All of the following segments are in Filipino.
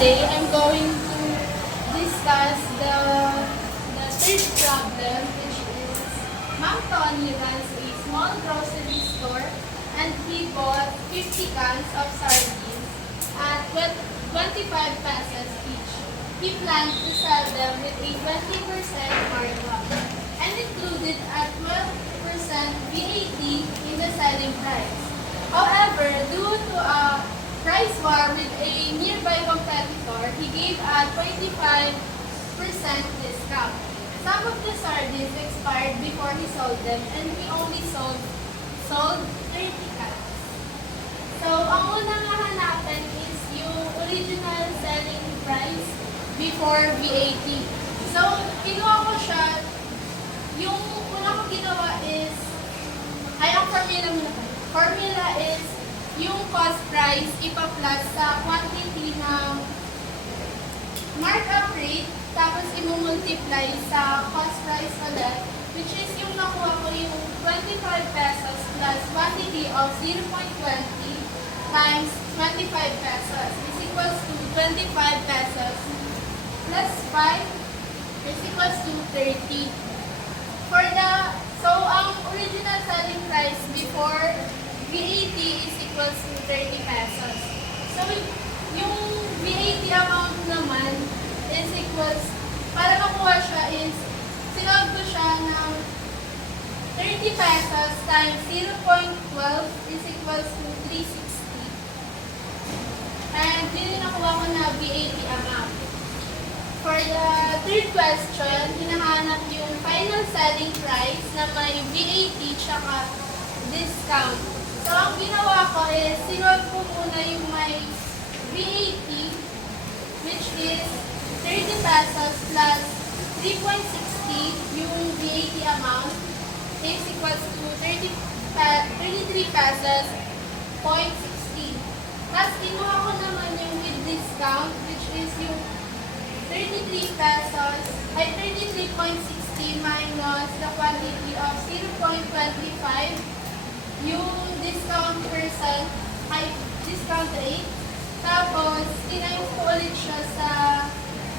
today I'm going to discuss the third problem, which is Ma'am Tony runs a small grocery store and he bought 50 cans of sardines at 25 pesos each. He planned to sell them with a 20% markup and included a 12% VAT in the selling price. However, due to a price war with a nearby competitor, he gave a 25% discount. Some of the sardines expired before he sold them and he only sold 30 cans. So, ang unang hahanapin is yung original selling price before VAT. So, kinuha ko siya, yung una kong ginawa is, ang formula is, yung cost price ipa-plus sa quantity ng markup rate, tapos i-multiply sa cost price ulit, which is yung nakuha ko yung 25 pesos plus quantity of 0.20 times 25 pesos is equals to 25 pesos plus 5 is equals to 30. So, ang original selling price before VAT is equals to 30 pesos. So, yung VAT amount naman is equals, para makuha siya is, sinod ko siya ng 30 pesos times 0.12 is equals to 360. And yun yung nakuha ko na VAT amount. For the third question, hinahanap yung final selling price na may VAT tsaka discount. So, ang ginawa ko is, sinod ko muna yung may VAT, which is 30 pesos plus 3.60 yung VAT amount is equals to 33 pesos 0.16. Tapos, kinuha ko naman yung with discount, which is yung 33.60 minus the quantity of 0.25 yung discount discount rate. Tapos, tinayong ko ulit siya sa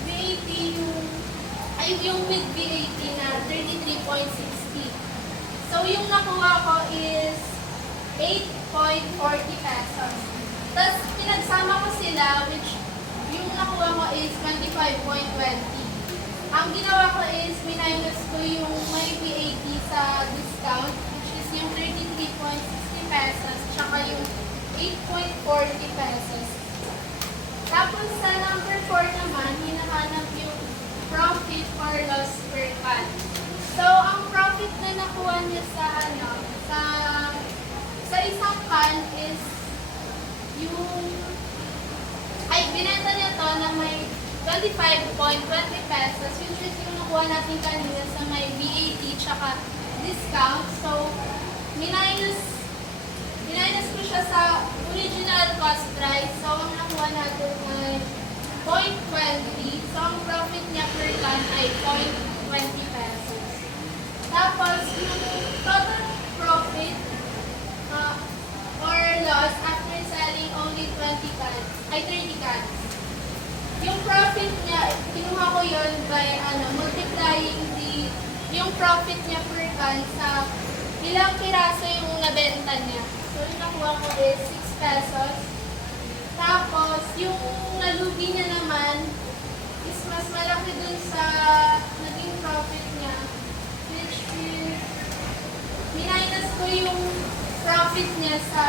VAT yung with VAT na 33.60. So, yung nakuha ko is 8.40 pesos. Tapos, pinagsama ko sila, which yung nakuha ko is 25.20. Ang ginawa ko is, minus ko yung may VAT sa discount, which is yung 33.60 pesos, tsaka yung 8.40 pesos. Tapos sa number 4 naman, hinahanap yung profit or loss per can. So, ang profit na nakuha niya sa isang can is binenta niya to na may 25.20 pesos, which is yung nakuha natin kanina sa may VAT tsaka discount. So, minus ko siya sa original cost price. So, ang nakuha natin ay 0.20. So, ang profit niya per can ay 0.20 pesos. Tapos, yung total profit or loss after selling only 30 cans. Yung profit niya, kinuha ko yun by multiplying yung profit niya per can sa ilang piraso yung nabenta niya. So, yung nakuha ko is 6 pesos. Tapos, yung nalugi niya naman is mas malaki dun sa naging profit niya, which is minus ko yung profit niya sa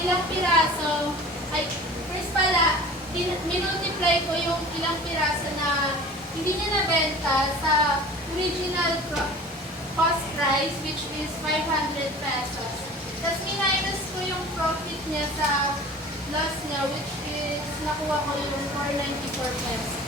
ilang piraso. First pala, minultiply ko yung ilang piraso na hindi niya nabenta sa original cost price, which is 500 pesos. Tapos, minus ko yung profit niya sa loss niya, which is nakuha ko yung 494 pesos.